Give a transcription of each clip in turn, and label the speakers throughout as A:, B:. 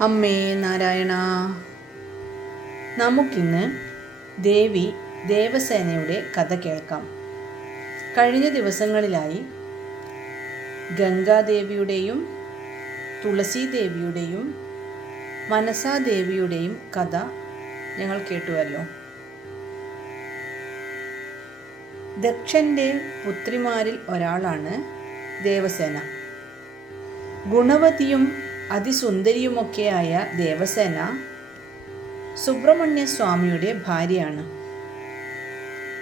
A: അമ്മേ നാരായണ. നമുക്കിന്ന് ദേവി ദേവസേനയുടെ കഥ കേൾക്കാം. കഴിഞ്ഞ ദിവസങ്ങളിലായി ഗംഗാദേവിയുടെയും തുളസീദേവിയുടെയും മനസാദേവിയുടെയും കഥ ഞങ്ങൾ കേട്ടുവല്ലോ. ദക്ഷന്റെ പുത്രിമാരിൽ ഒരാളാണ് ദേവസേന. ഗുണവതിയും അതിസുന്ദരിയുമൊക്കെയായ ദേവസേന സുബ്രഹ്മണ്യ സ്വാമിയുടെ ഭാര്യയാണ്.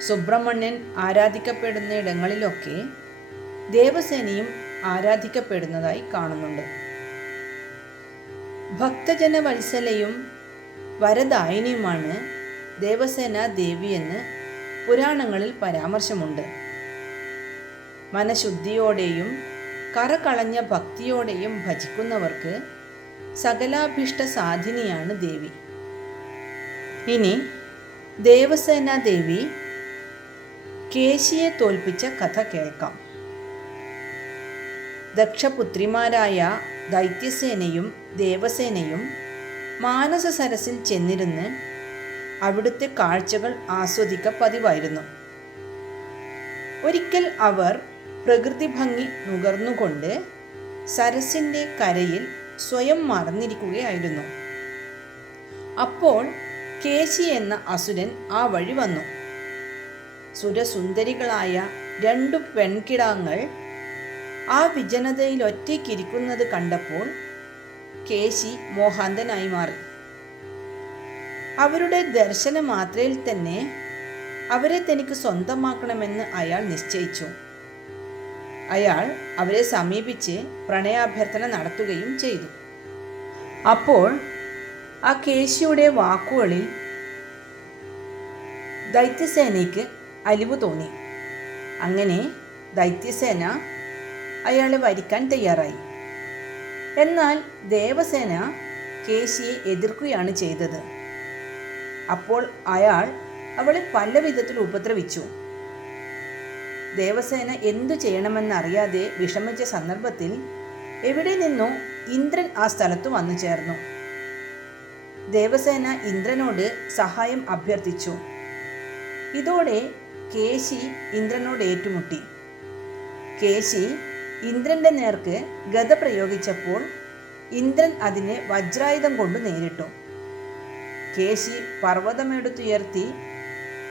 A: സുബ്രഹ്മണ്യൻ ആരാധിക്കപ്പെടുന്ന ഇടങ്ങളിലൊക്കെ ദേവസേനയും ആരാധിക്കപ്പെടുന്നതായി കാണുന്നുണ്ട്. ഭക്തജന വത്സലയും വരദായിനിയുമാണ് ദേവസേന ദേവിയെന്ന് പുരാണങ്ങളിൽ പരാമർശമുണ്ട്. മനഃശുദ്ധിയോടെയും കറകളഞ്ഞ ഭക്തിയോടെയും ഭജിക്കുന്നവർക്ക് സകലാഭിഷ്ട സാധിനിയാണ് ദേവി. ഇനി ദേവസേന ദേവി കേശിയെ തോൽപ്പിച്ച കഥ കേൾക്കാം. ദക്ഷപുത്രിമാരായ ദൈത്യസേനയും ദേവസേനയും മാനസ സരസിൽ ചെന്നിരുന്ന് അവിടുത്തെ കാഴ്ചകൾ ആസ്വദിക്ക പതിവായിരുന്നു. ഒരിക്കൽ അവർ പ്രകൃതി ഭംഗി നുകർന്നുകൊണ്ട് സരസിന്റെ കരയിൽ സ്വയം മറന്നിരിക്കുകയായിരുന്നു. അപ്പോൾ കേശി എന്ന അസുരൻ ആ വഴി വന്നു. സുരസുന്ദരികളായ രണ്ടു പെൺകിടാങ്ങൾ ആ വിജനതയിൽ ഒറ്റയ്ക്കിരിക്കുന്നത് കണ്ടപ്പോൾ കേശി മോഹാന്തനായി മാറി. അവരുടെ ദർശന മാത്രയിൽ തന്നെ അവരെ തനിക്ക് സ്വന്തമാക്കണമെന്ന് അയാൾ നിശ്ചയിച്ചു. അയാൾ അവരെ സമീപിച്ച് പ്രണയാഭ്യർത്ഥന നടത്തുകയും ചെയ്തു. അപ്പോൾ ആ കേശിയുടെ വാക്കുകളിൽ ദൈത്യസേനയ്ക്ക് അലിവ് തോന്നി. അങ്ങനെ ദൈത്യസേന അയാളെ വരിക്കാൻ തയ്യാറായി. എന്നാൽ ദേവസേന കേശിയെ എതിർക്കുകയാണ് ചെയ്തത്. അപ്പോൾ അയാൾ അവളെ പല വിധത്തിൽ ഉപദ്രവിച്ചു. ദേവസേന എന്തു ചെയ്യണമെന്നറിയാതെ വിഷമിച്ച സന്ദർഭത്തിൽ എവിടെ നിന്നോ ഇന്ദ്രൻ ആ സ്ഥലത്ത് വന്നു ചേർന്നു. ദേവസേന ഇന്ദ്രനോട് സഹായം അഭ്യർത്ഥിച്ചു. ഇതോടെ കേശി ഇന്ദ്രനോട് ഏറ്റുമുട്ടി. കേശി ഇന്ദ്രന്റെ നേർക്ക് ഗത പ്രയോഗിച്ചപ്പോൾ ഇന്ദ്രൻ അതിനെ വജ്രായുധം കൊണ്ട് നേരിട്ടു. കേശി പർവതമെടുത്തുയർത്തി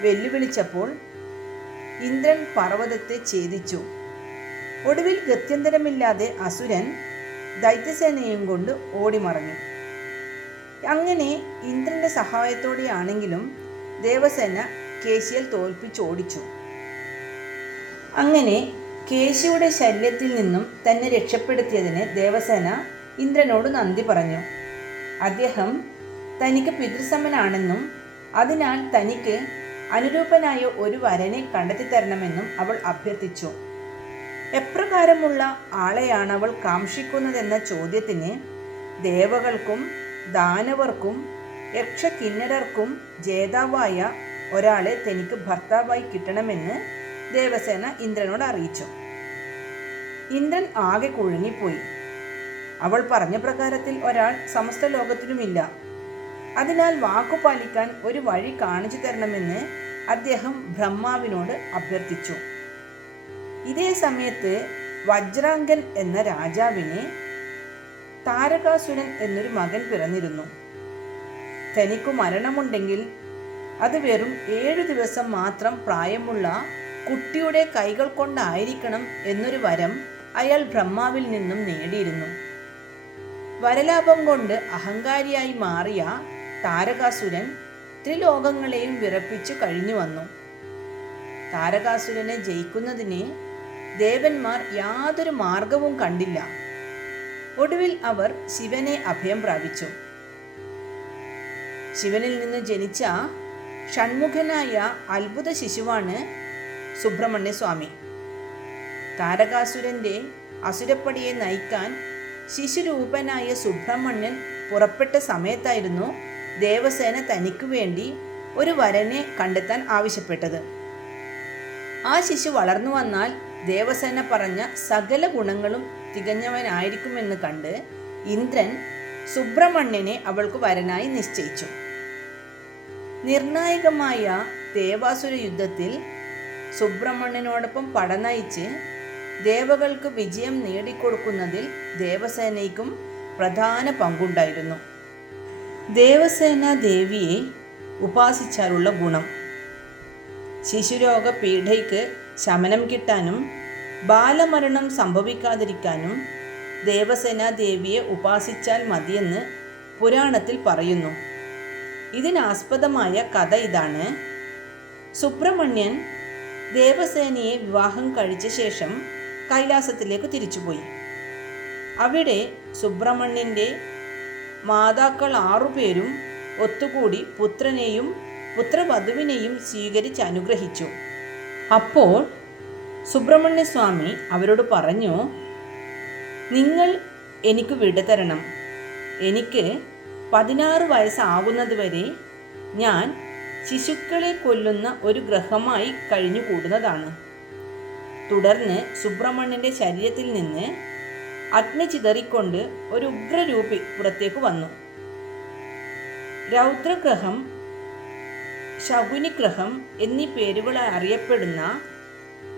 A: വെല്ലുവിളിച്ചപ്പോൾ ഇന്ദ്രൻ പർവതത്തെ ഛേദിച്ചു. ഒടുവിൽ ഗത്യന്തരമില്ലാതെ അസുരൻ ദൈത്യസേനയും കൊണ്ട് ഓടിമറഞ്ഞു. അങ്ങനെ ഇന്ദ്രന്റെ സഹായത്തോടെയാണെങ്കിലും ദേവസേന കേശിയൽ തോൽപ്പിച്ചോടിച്ചു അങ്ങനെ കേശിയുടെ ശല്യത്തിൽ നിന്നും തന്നെ രക്ഷപ്പെടുത്തിയതിന് ദേവസേന ഇന്ദ്രനോട് നന്ദി പറഞ്ഞു. അദ്ദേഹം തനിക്ക് പിതൃസമനാണെന്നും അതിനാൽ തനിക്ക് അനുരൂപനായ ഒരു വരനെ കണ്ടെത്തി തരണമെന്നും അവൾ അഭ്യർത്ഥിച്ചു. എപ്രകാരമുള്ള ആളെയാണ് അവൾ കാക്ഷിക്കുന്നതെന്ന ചോദ്യത്തിന് ദേവകൾക്കും ദാനവർക്കും യക്ഷകിന്നരർക്കും ജേതാവായ ഒരാളെ തനിക്ക് ഭർത്താവായി കിട്ടണമെന്ന് ദേവസേന ഇന്ദ്രനോട് അറിയിച്ചു. ഇന്ദ്രൻ ആകെ കുഴുങ്ങിപ്പോയി. അവൾ പറഞ്ഞ പ്രകാരത്തിൽ ഒരാൾ സമസ്ത ലോകത്തിലുമില്ല. അതിനാൽ വാക്കു പാലിക്കാൻ ഒരു വഴി കാണിച്ചു തരണമെന്ന് അദ്ദേഹം ബ്രഹ്മാവിനോട് അഭ്യർത്ഥിച്ചു. ഇതേ സമയത്ത് വജ്രാംഗൻ എന്ന രാജാവിനെ താരകാസുരൻ എന്നൊരു മകൻ പിറന്നിരുന്നു. തനിക്ക് മരണമുണ്ടെങ്കിൽ അത് വെറും ഏഴു ദിവസം മാത്രം പ്രായമുള്ള കുട്ടിയുടെ കൈകൾ കൊണ്ടായിരിക്കണം എന്നൊരു വരം അയാൾ ബ്രഹ്മാവിൽ നിന്നും നേടിയിരുന്നു. വരലാഭം കൊണ്ട് അഹങ്കാരിയായി മാറിയ താരകാസുരൻ ത്രിലോകങ്ങളെയും വിറപ്പിച്ചു കഴിഞ്ഞു വന്നു. താരകാസുരനെ ജയിക്കുന്നതിനെ ദേവന്മാർ യാതൊരു മാർഗവും കണ്ടില്ല. ഒടുവിൽ അവർ ശിവനെ അഭയം പ്രാപിച്ചു. ശിവനിൽ നിന്ന് ജനിച്ച ഷൺമുഖനായ അത്ഭുത ശിശുവാണ് സുബ്രഹ്മണ്യ സ്വാമി താരകാസുരന്റെ അസുരപ്പടിയെ നയിക്കാൻ ശിശുരൂപനായ സുബ്രഹ്മണ്യൻ പുറപ്പെട്ട സമയത്തായിരുന്നു ദേവസേന തനിക്കു വേണ്ടി ഒരു വരനെ കണ്ടെത്താൻ ആവശ്യപ്പെട്ടത്. ആ ശിശു വളർന്നു വന്നാൽ ദേവസേന പറഞ്ഞ സകല ഗുണങ്ങളും തികഞ്ഞവനായിരിക്കുമെന്ന് കണ്ട് ഇന്ദ്രൻ സുബ്രഹ്മണ്യനെ അവൾക്ക് വരനായി നിശ്ചയിച്ചു. നിർണായകമായ ദേവാസുര യുദ്ധത്തിൽ സുബ്രഹ്മണ്യനോടൊപ്പം പടനയിച്ച് ദേവകൾക്ക് വിജയം നേടിക്കൊടുക്കുന്നതിൽ ദേവസേനയ്ക്കും പ്രധാന പങ്കുണ്ടായിരുന്നു. ദേവസേന ദേവിയെ ഉപാസിച്ചാലുള്ള ഗുണം. ശിശുരോഗ പീഡയ്ക്ക് ശമനം കിട്ടാനും ബാലമരണം സംഭവിക്കാതിരിക്കാനും ദേവസേന ദേവിയെ ഉപാസിച്ചാൽ മതിയെന്ന് പുരാണത്തിൽ പറയുന്നു. ഇതിനാസ്പദമായ കഥ ഇതാണ്. സുബ്രഹ്മണ്യൻ ദേവസേനയെ വിവാഹം കഴിച്ച ശേഷം കൈലാസത്തിലേക്ക് തിരിച്ചുപോയി. അവിടെ സുബ്രഹ്മണ്യന്റെ മാതാക്കൾ ആറുപേരും ഒത്തുകൂടി പുത്രനെയും പുത്രവധുവിനെയും സ്വീകരിച്ച് അനുഗ്രഹിച്ചു. അപ്പോൾ സുബ്രഹ്മണ്യ സ്വാമി അവരോട് പറഞ്ഞു നിങ്ങൾ എനിക്ക് വിട തരണം. എനിക്ക് പതിനാറ് വയസ്സാകുന്നതുവരെ ഞാൻ ശിശുക്കളെ കൊല്ലുന്ന ഒരു ഗ്രഹമായി കഴിഞ്ഞുകൂടുന്നതാണ്. തുടർന്ന് സുബ്രഹ്മണ്യന്റെ ശരീരത്തിൽ നിന്ന് അഗ്നി ചിതറിക്കൊണ്ട് ഒരു ഉഗ്രരൂപി പുറത്തേക്ക് വന്നു. രൗദ്രഗ്രഹം ശകുനിഗ്രഹം എന്നീ പേരുകളാൽ അറിയപ്പെടുന്ന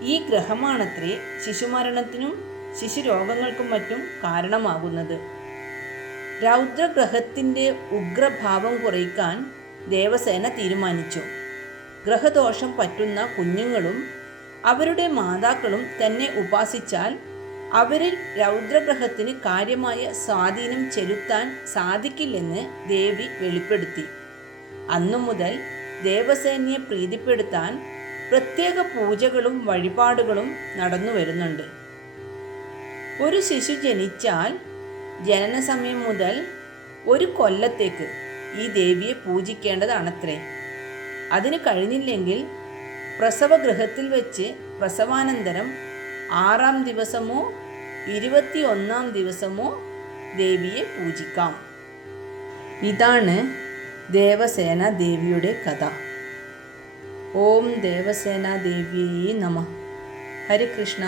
A: ഈ ഗ്രഹമാണത്രേ ശിശുമരണത്തിനും ശിശുരോഗങ്ങൾക്കും മറ്റും കാരണമാകുന്നത്. രൗദ്രഗ്രഹത്തിന്റെ ഉഗ്രഭാവം കുറയ്ക്കാൻ ദേവസേന തീരുമാനിച്ചു. ഗ്രഹദോഷം പറ്റുന്ന കുഞ്ഞുങ്ങളും അവരുടെ മാതാക്കളും തന്നെ ഉപാസിച്ചാൽ അവരിൽ രൗദ്രഗ്രഹത്തിന് കാര്യമായ സ്വാധീനം ചെലുത്താൻ സാധിക്കില്ലെന്ന് ദേവി വെളിപ്പെടുത്തി. അന്നു മുതൽ ദേവസേനയെ പ്രീതിപ്പെടുത്താൻ പ്രത്യേക പൂജകളും വഴിപാടുകളും നടന്നു വരുന്നുണ്ട്. ഒരു ശിശു ജനിച്ചാൽ ജനന സമയം മുതൽ ഒരു കൊല്ലത്തേക്ക് ഈ ദേവിയെ പൂജിക്കേണ്ടതാണത്രേ. അതിന് കഴിഞ്ഞില്ലെങ്കിൽ പ്രസവഗൃഹത്തിൽ വെച്ച് പ്രസവാനന്തരം ആറാം ദിവസമോ ഇരുപത്തി ഒന്നാം ദിവസമോ ദേവിയെ പൂജിക്കാം. ഇതാണ് ദേവസേന ദേവിയുടെ കഥ. ഓം ദേവസേന ദേവിയേ നമ. ഹരികൃഷ്ണ